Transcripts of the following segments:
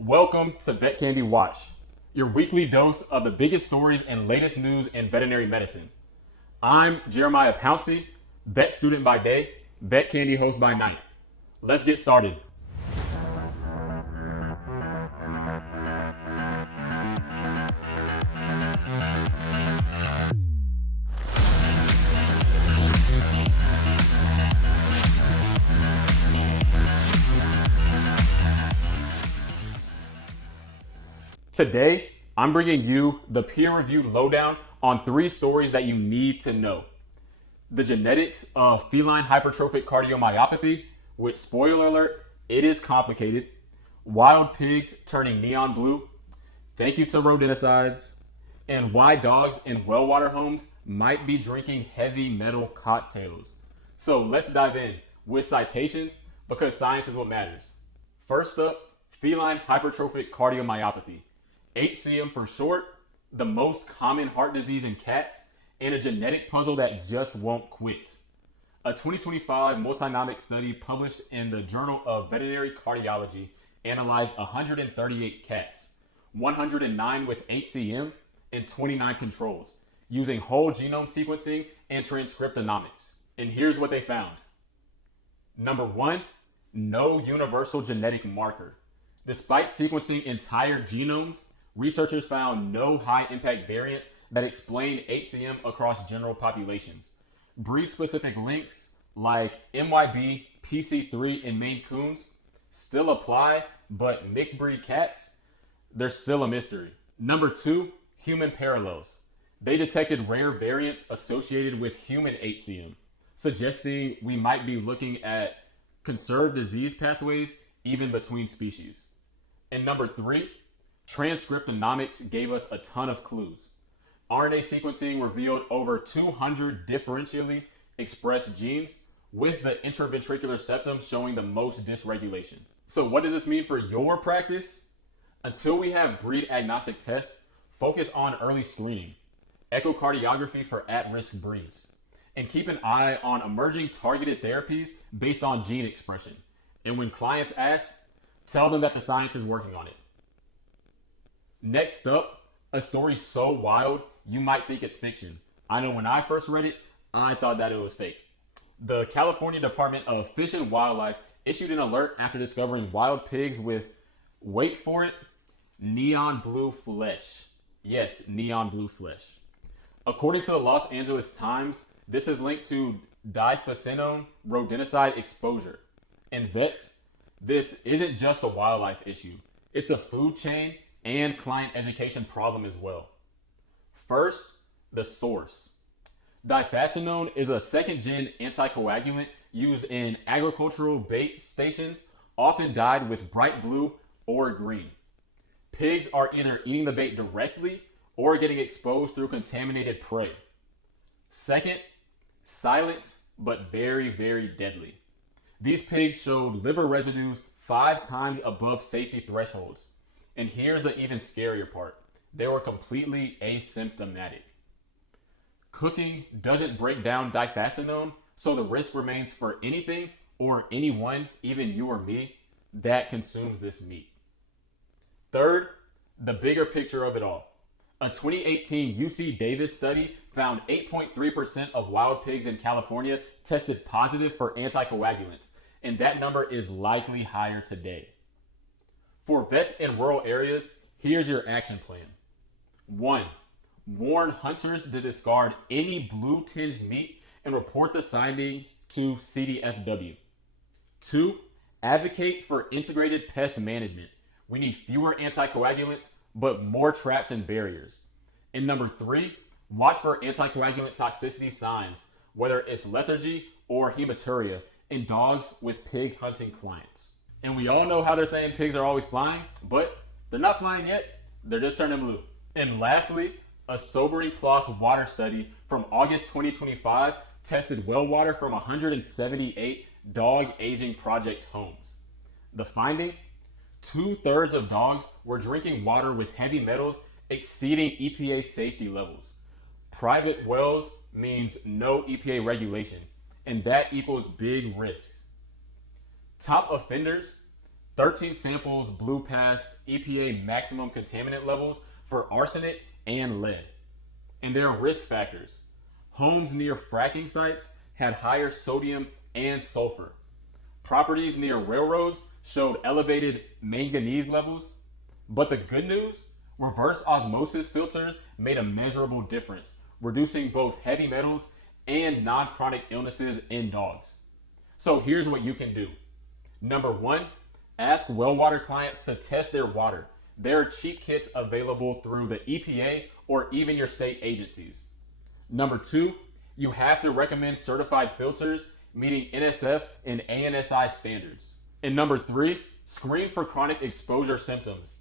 Welcome to Vet Candy Watch, your weekly dose of the biggest stories and latest news in veterinary medicine. I'm Jeremiah Pouncey, vet student by day, Vet Candy host by night. Let's get started. Today, I'm bringing you the peer-reviewed lowdown on 3 stories that you need to know. The genetics of feline hypertrophic cardiomyopathy, which, spoiler alert, it is complicated. Wild pigs turning neon blue. Thank you to Rodenticides. And why dogs in well-water homes might be drinking heavy metal cocktails. So let's dive in with citations because science is what matters. First up, feline hypertrophic cardiomyopathy. HCM for short, the most common heart disease in cats, and a genetic puzzle that just won't quit. A 2025 multi-omic study published in the Journal of Veterinary Cardiology analyzed 138 cats, 109 with HCM, and 29 controls, using whole genome sequencing and transcriptomics. And here's what they found. Number 1, no universal genetic marker. Despite sequencing entire genomes, researchers found no high-impact variants that explain HCM across general populations. Breed-specific links like MYB, PC3, and Maine Coons still apply, but mixed-breed cats, they're still a mystery. Number 2, human parallels. They detected rare variants associated with human HCM, suggesting we might be looking at conserved disease pathways even between species. And number 3, transcriptomics gave us a ton of clues. RNA sequencing revealed over 200 differentially expressed genes, with the intraventricular septum showing the most dysregulation. So what does this mean for your practice? Until we have breed agnostic tests, focus on early screening, echocardiography for at-risk breeds, and keep an eye on emerging targeted therapies based on gene expression. And when clients ask, tell them that the science is working on it. Next up, a story so wild, you might think it's fiction. I know when I first read it, I thought that it was fake. The California Department of Fish and Wildlife issued an alert after discovering wild pigs with, wait for it, neon blue flesh. Yes, neon blue flesh. According to the Los Angeles Times, this is linked to diphenol rodenticide exposure. And vets, this isn't just a wildlife issue. It's a food chain and client education problem as well. First, the source. Diphenol is a second-gen anticoagulant used in agricultural bait stations, often dyed with bright blue or green. Pigs are either eating the bait directly or getting exposed through contaminated prey. Second, silent but very, very deadly. These pigs showed liver residues 5 times above safety thresholds. And here's the even scarier part. They were completely asymptomatic. Cooking doesn't break down diphenol, so the risk remains for anything or anyone, even you or me, that consumes this meat. Third, the bigger picture of it all. A 2018 UC Davis study found 8.3% of wild pigs in California tested positive for anticoagulants, and that number is likely higher today. For vets in rural areas, here's your action plan. 1. Warn hunters to discard any blue-tinged meat and report the findings to CDFW. 2. Advocate for integrated pest management. We need fewer anticoagulants, but more traps and barriers. And number 3, watch for anticoagulant toxicity signs, whether it's lethargy or hematuria, in dogs with pig hunting clients. And we all know how they're saying pigs are always flying, but they're not flying yet. They're just turning blue. And lastly, a sobering PLOS water study from August 2025 tested well water from 178 dog aging project homes. The finding, 2/3 of dogs were drinking water with heavy metals exceeding EPA safety levels. Private wells means no EPA regulation, and that equals big risks. Top offenders, 13 samples blew past EPA maximum contaminant levels for arsenic and lead. And there are risk factors. Homes near fracking sites had higher sodium and sulfur. Properties near railroads showed elevated manganese levels. But the good news, reverse osmosis filters made a measurable difference, reducing both heavy metals and non-chronic illnesses in dogs. So here's what you can do. Number one, ask well water clients to test their water. There are cheap kits available through the EPA or even your state agencies. Number two, you have to recommend certified filters meeting NSF and ANSI standards. And number three, screen for chronic exposure symptoms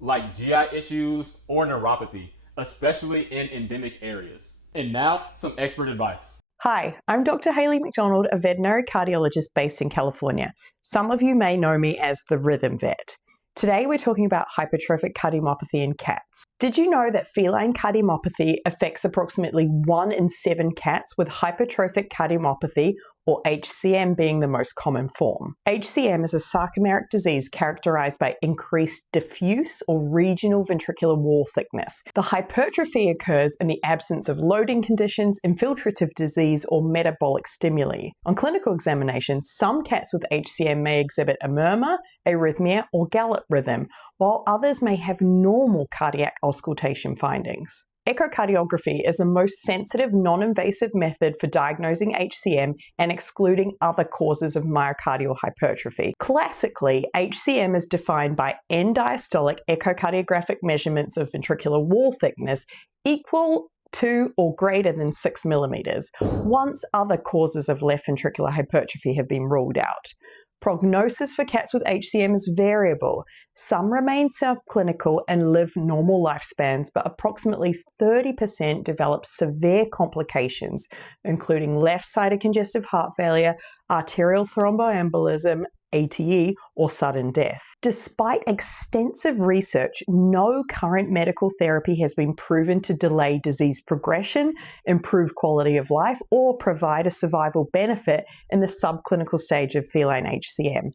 like GI issues or neuropathy, especially in endemic areas. And now, some expert advice. Hi, I'm Dr. Hayley McDonald, a veterinary cardiologist based in California. Some of you may know me as the Rhythm Vet. Today we're talking about hypertrophic cardiomyopathy in cats. Did you know that feline cardiomyopathy affects approximately 1 in 7 cats, with hypertrophic cardiomyopathy, or HCM, being the most common form? HCM is a sarcomeric disease characterized by increased diffuse or regional ventricular wall thickness. The hypertrophy occurs in the absence of loading conditions, infiltrative disease, or metabolic stimuli. On clinical examination, some cats with HCM may exhibit a murmur, arrhythmia, or gallop rhythm, while others may have normal cardiac auscultation findings. Echocardiography is the most sensitive, non-invasive method for diagnosing HCM and excluding other causes of myocardial hypertrophy. Classically, HCM is defined by end-diastolic echocardiographic measurements of ventricular wall thickness equal to or greater than 6 millimeters, once other causes of left ventricular hypertrophy have been ruled out. Prognosis for cats with HCM is variable. Some remain subclinical and live normal lifespans, but approximately 30% develop severe complications, including left-sided congestive heart failure, arterial thromboembolism, ATE, or sudden death. Despite extensive research, no current medical therapy has been proven to delay disease progression, improve quality of life, or provide a survival benefit in the subclinical stage of feline HCM.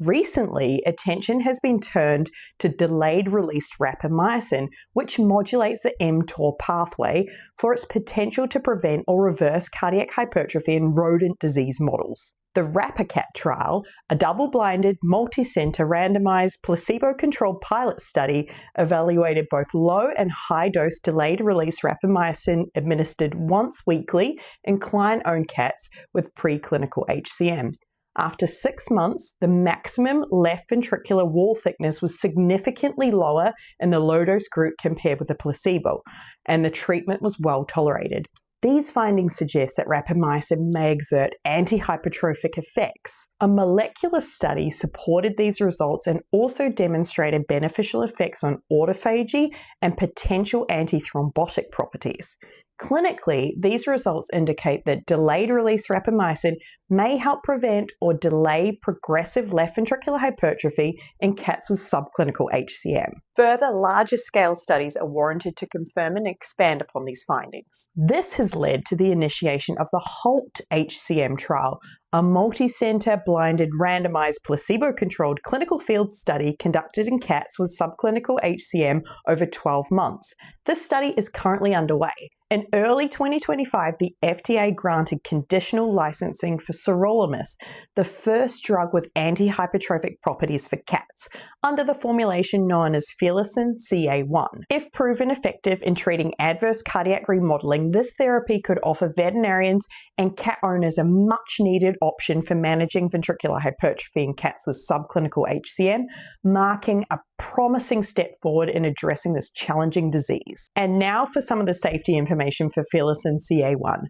Recently, attention has been turned to delayed release rapamycin, which modulates the mTOR pathway, for its potential to prevent or reverse cardiac hypertrophy in rodent disease models. The RAPACAT trial, a double-blinded, multi-center, randomized, placebo-controlled pilot study, evaluated both low and high-dose delayed-release rapamycin administered once weekly in client-owned cats with preclinical HCM. After 6 months, the maximum left ventricular wall thickness was significantly lower in the low-dose group compared with the placebo, and the treatment was well tolerated. These findings suggest that rapamycin may exert anti-hypertrophic effects. A molecular study supported these results and also demonstrated beneficial effects on autophagy and potential antithrombotic properties. Clinically, these results indicate that delayed-release rapamycin may help prevent or delay progressive left ventricular hypertrophy in cats with subclinical HCM. Further, larger-scale studies are warranted to confirm and expand upon these findings. This has led to the initiation of the HALT HCM trial, a multi-center, blinded, randomized, placebo-controlled clinical field study conducted in cats with subclinical HCM over 12 months. This study is currently underway. In early 2025, the FDA granted conditional licensing for sirolimus, the first drug with anti-hypertrophic properties for cats, under the formulation known as Felicin CA1. If proven effective in treating adverse cardiac remodeling, this therapy could offer veterinarians and cat owners a much-needed option for managing ventricular hypertrophy in cats with subclinical HCM, marking a promising step forward in addressing this challenging disease. And now for some of the safety information for Felicin CA1.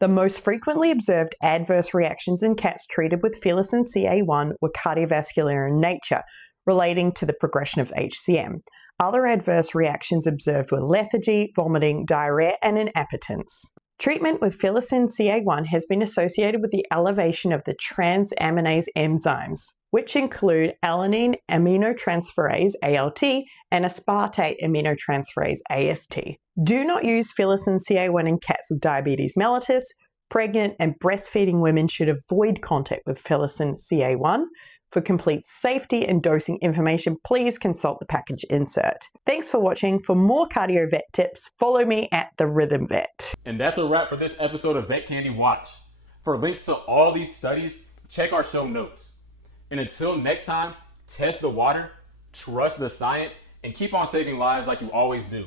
The most frequently observed adverse reactions in cats treated with Felicin CA1 were cardiovascular in nature, relating to the progression of HCM. Other adverse reactions observed were lethargy, vomiting, diarrhea, and inappetence. Treatment with Felicin CA1 has been associated with the elevation of the transaminase enzymes, which include alanine aminotransferase ALT and aspartate aminotransferase AST. Do not use Felicin CA1 in cats with diabetes mellitus. Pregnant and breastfeeding women should avoid contact with Felicin CA1. For complete safety and dosing information, please consult the package insert. Thanks for watching. For more cardio vet tips, follow me at The Rhythm Vet. And that's a wrap for this episode of Vet Candy Watch. For links to all these studies, check our show notes. And until next time, test the water, trust the science, and keep on saving lives like you always do.